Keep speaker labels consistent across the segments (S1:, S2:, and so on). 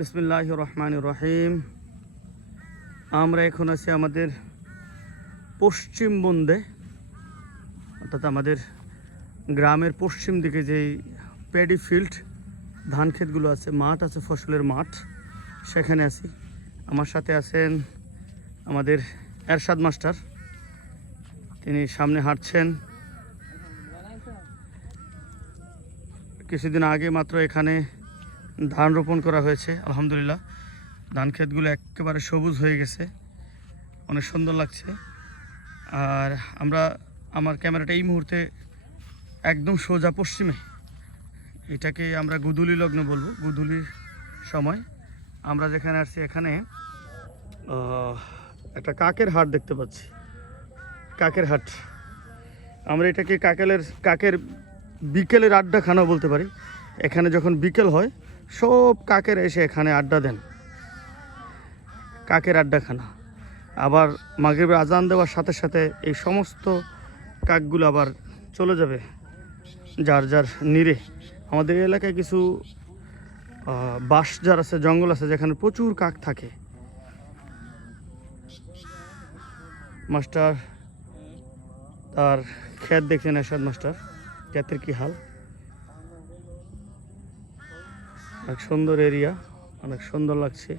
S1: বিসমিল্লাহ রহমান রহিম আমরা এখন আছি আমাদের পশ্চিম বন্দে, অর্থাৎ আমাদের গ্রামের পশ্চিম দিকে যেই প্যাডি ফিল্ড ধান ক্ষেতগুলো আছে, মাঠ আছে, ফসলের মাঠ, সেখানে আছি। আমার সাথে আছেন আমাদের এরশাদ মাস্টার। তিনি সামনে হাঁটছেন। কিছুদিন আগে মাত্র এখানে ধান রোপণ করা হয়েছে, আলহামদুলিল্লাহ। ধান ক্ষেতগুলো একেবারে সবুজ হয়ে গেছে, অনেক সুন্দর লাগছে। আর আমরা, আমার ক্যামেরাটা এই মুহূর্তে একদম সোজা পশ্চিমে। এটাকে আমরা গুদুলি লগ্ন বলব, গুদুলির সময়। আমরা যেখানে আসছি এখানে একটা কাকের হাট দেখতে পাচ্ছি। কাকের হাট। আমরা এটাকে কাকেলের, কাকের বিকেলের আড্ডাখানা বলতে পারি। এখানে যখন বিকেল হয় সব কাকের এসে এখানে আড্ডা দেন। কাকের আড্ডাখানা। আবার মাগরিবের আজান দেওয়ার সাথে সাথে এই সমস্ত কাকগুলো আবার চলে যাবে, যার যার নিরে। আমাদের এলাকায় কিছু বাঁশ যার আছে, জঙ্গল আছে, যেখানে প্রচুর কাক থাকে। মাস্টার, তার ক্ষেত দেখছেন এরশাদ মাস্টার। ক্ষেতের কি হাল? অনেক সুন্দর এরিয়া অনেক সুন্দর লাগছে।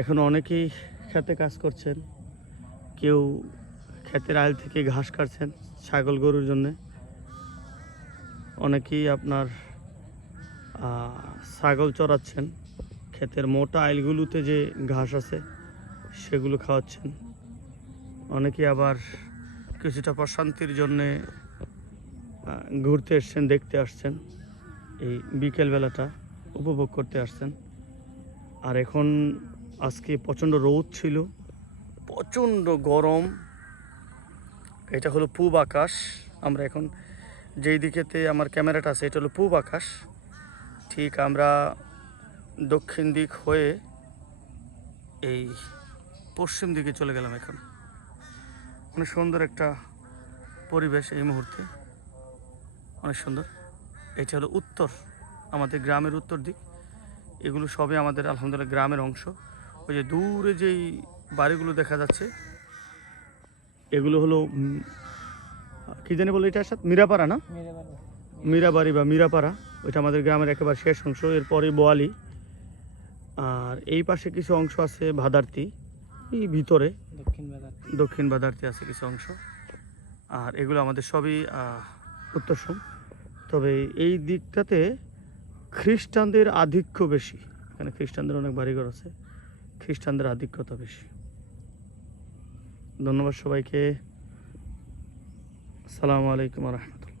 S1: এখন অনেকেই খেতে কাজ করছেন, কেউ ক্ষেতের আইল থেকে ঘাস কাটছেন ছাগল গরুর জন্যে। অনেকেই আপনার ছাগল চড়াচ্ছেন, ক্ষেতের মোটা আইলগুলোতে যে ঘাস আছে সেগুলো খাওয়াচ্ছেন। অনেকে আবার কিছুটা প্রশান্তির জন্যে ঘুরতে এসছেন, দেখতে আসছেন। এই বিকেলবেলাটা উপভোগ করতে আসছেন। আর এখন আজকে প্রচণ্ড রোদ ছিল। প্রচণ্ড গরম। এটা হলো পূব আকাশ। আমরা এখন যেই দিকেতে আমার ক্যামেরাটা আছে, এটা হলো পূব আকাশ। ঠিক আমরা দক্ষিণ দিক হয়ে এই পশ্চিম দিকে চলে গেলাম এখন। অনেক সুন্দর একটা পরিবেশ এই মুহূর্তে। অনেক সুন্দর। এটা হলো উত্তর আমাদের গ্রামের উত্তর দিক। এগুলো সবই আমাদের আলহামদুলিল্লাহ গ্রামের অংশ। ওই যে দূরে যেই বাড়িগুলো দেখা যাচ্ছে এগুলো হলো কি জানি বলে এটার সাথে মীরাপাড়া না? মীরাবাড়ি বা মীরাপাড়া। ওইটা আমাদের গ্রামের একেবারে শেষ অংশ এরপরে বোয়ালি। আর এই পাশে কিছু অংশ আছে ভাদার্তি এই ভিতরে।
S2: দক্ষিণ
S1: ভাদার্তি। আছে কিছু অংশ। আর এগুলো আমাদের সবই উত্তরসম। তবে এই দিকটাতে খ্রিস্টানদের আধিক্য বেশি। এখানে খ্রিস্টানদের অনেক বাড়িঘর আছে, খ্রিস্টানদের আধিক্যতা বেশি। ধন্যবাদ সবাইকে। আসসালামু আলাইকুম রহমতুল্লাহ।